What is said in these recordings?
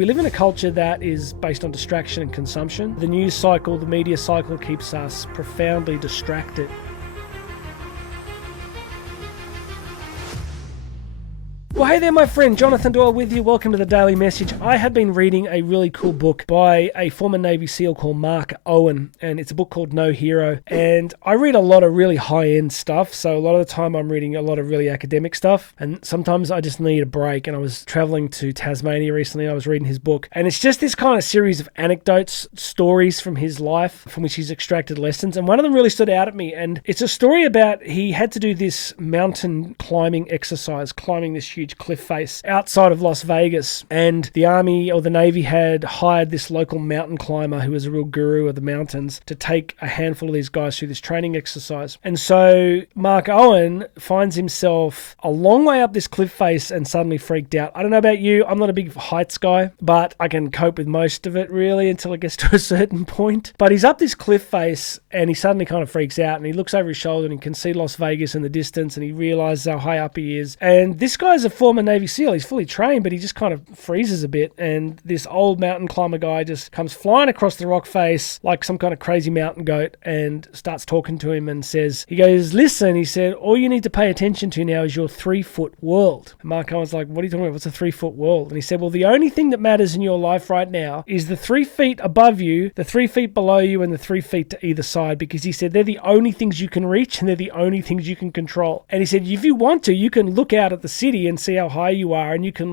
We live in a culture that is based on distraction and consumption. The news cycle, the media cycle keeps us profoundly distracted. Well, hey there, my friend. Jonathan Doyle with you. Welcome to the Daily Message. I have been reading a really cool book by a former Navy SEAL called Mark Owen, and it's a book called No Hero. And I read a lot of really high-end stuff, so a lot of the time I'm reading a lot of really academic stuff, and sometimes I just need a break. And I was traveling to Tasmania recently. I was reading his book, and it's just this kind of series of anecdotes, stories from his life, from which he's extracted lessons. And one of them really stood out at me, and it's a story about he had to do this mountain climbing exercise, climbing this huge cliff face outside of Las Vegas, and the Army or the Navy had hired this local mountain climber who was a real guru of the mountains to take a handful of these guys through this training exercise. And so Mark Owen finds himself a long way up this cliff face and suddenly freaked out. I don't know about you, I'm not a big heights guy, but I can cope with most of it really until it gets to a certain point. But he's up this cliff face and he suddenly kind of freaks out, and he looks over his shoulder and he can see Las Vegas in the distance, and he realizes how high up he is. And this guy's a former Navy SEAL. He's fully trained, but he just kind of freezes a bit, and this old mountain climber guy just comes flying across the rock face like some kind of crazy mountain goat and starts talking to him and says, he goes, listen, he said, all you need to pay attention to now is your 3-foot world. And Mark Owen's like, what are you talking about? What's a 3-foot world? And he said, well, the only thing that matters in your life right now is the 3 feet above you, the 3 feet below you, and the 3 feet to either side, because he said they're the only things you can reach and they're the only things you can control. And he said, if you want to, you can look out at the city and see how high you are, and you can,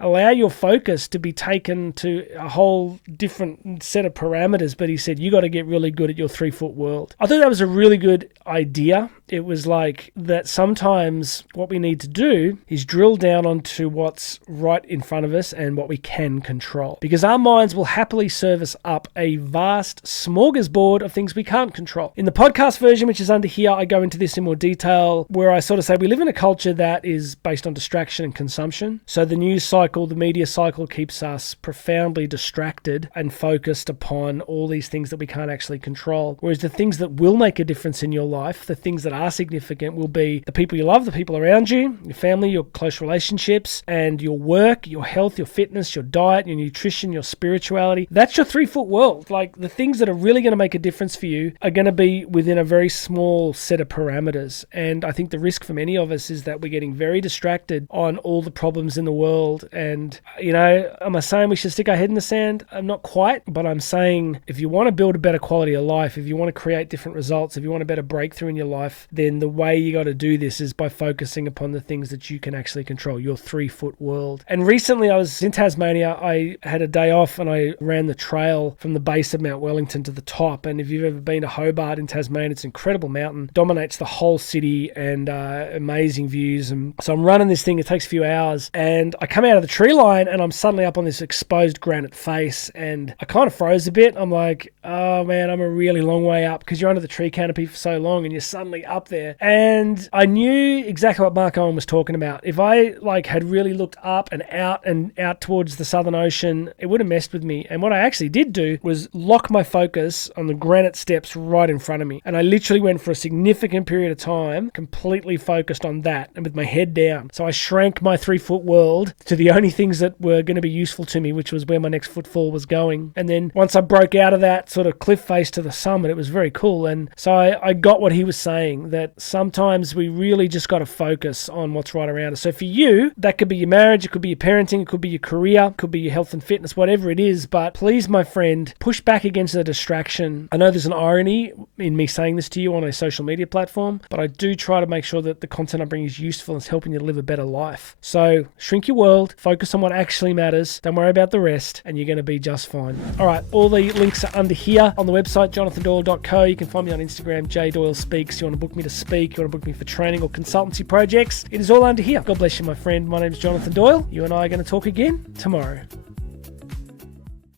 allow your focus to be taken to a whole different set of parameters. But he said, you got to get really good at your 3-foot world. I thought that was a really good idea. It was like that sometimes what we need to do is drill down onto what's right in front of us and what we can control, because our minds will happily serve us up a vast smorgasbord of things we can't control. In the podcast version, which is under here, I go into this in more detail, where I sort of say we live in a culture that is based on distraction and consumption. So the news cycle, the media cycle keeps us profoundly distracted and focused upon all these things that we can't actually control. Whereas the things that will make a difference in your life, the things that are significant, will be the people you love, the people around you, your family, your close relationships, and your work, your health, your fitness, your diet, your nutrition, your spirituality. That's your 3-foot world. Like, the things that are really going to make a difference for you are going to be within a very small set of parameters. And I think the risk for many of us is that we're getting very distracted on all the problems in the world. And, am I saying we should stick our head in the sand? I'm not quite, but I'm saying if you want to build a better quality of life, if you want to create different results, if you want a better breakthrough in your life, then the way you got to do this is by focusing upon the things that you can actually control, your 3-foot world. And recently I was in Tasmania. I had a day off and I ran the trail from the base of Mount Wellington to the top. And if you've ever been to Hobart in Tasmania, it's an incredible mountain, dominates the whole city, and amazing views. And so I'm running this thing. It takes a few hours, and I come out of the tree line and I'm suddenly up on this exposed granite face, and I kind of froze a bit. I'm like, oh man, I'm a really long way up, because you're under the tree canopy for so long and you're suddenly up there. And I knew exactly what Mark Owen was talking about. If I had really looked up and out towards the Southern Ocean, it would have messed with me. And what I actually did do was lock my focus on the granite steps right in front of me. And I literally went for a significant period of time completely focused on that and with my head down. So I shrank my 3-foot world to the only things that were going to be useful to me, which was where my next footfall was going. And then once I broke out of that sort of cliff face to the summit, it was very cool. And so I got what he was saying, that sometimes we really just got to focus on what's right around us. So for you, that could be your marriage, it could be your parenting, it could be your career, it could be your health and fitness, whatever it is. But please, my friend, push back against the distraction. I know there's an irony in me saying this to you on a social media platform, but I do try to make sure that the content I bring is useful and is helping you to live a better life. So shrink your world, focus on what actually matters, don't worry about the rest, and you're going to be just fine. All right, all the links are under here on the website, jonathandoyle.co. You can find me on Instagram, Doyle Speaks. You want to book me to speak, you want to book me for training or consultancy projects, it is all under here. God bless you, my friend. My name is Jonathan Doyle. You and I are going to talk again tomorrow.